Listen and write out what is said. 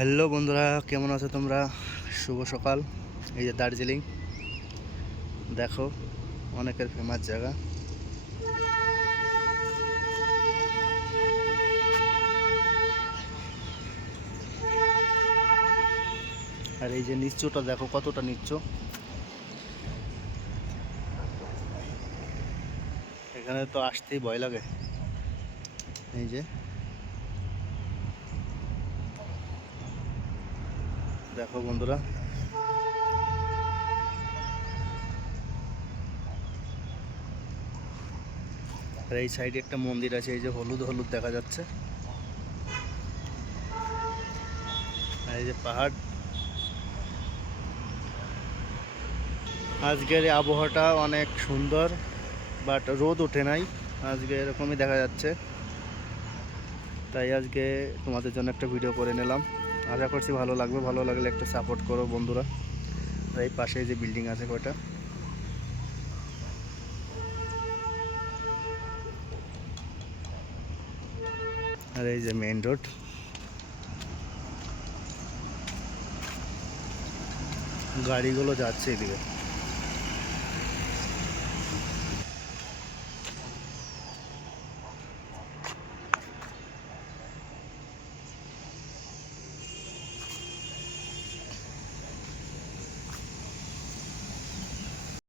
Hello বন্ধুরা, কেমন আছো তোমরা? শুভ সকাল। এই যে দার্জিলিং, দেখো অনেকের ফেমাস জায়গা। আর এই যে নিচুটা দেখো কতটা নিচু। এখানে তো আসতেই ভয় লাগে। এই যে দেখো বন্ধুরা, আর এই সাইডে একটা মন্দির আছে, এই যে হলুদ হলুদ দেখা যাচ্ছে। আর এই যে পাহাড়। আজকের এই আবহাওয়াটা অনেক সুন্দর, বাট রোদ ওঠে নাই আজকে, এরকমই দেখা যাচ্ছে। তাই আজকে তোমাদের জন্য একটা ভিডিও করে নিলাম। আশা করছি ভালো লাগবে। ভালো লাগলে একটা সাপোর্ট করো বন্ধুরা। আর এই পাশে যে বিল্ডিং আছে কয়টা, আর এই যে মেইন রোড। গাড়িগুলো যাচ্ছে এদিকে।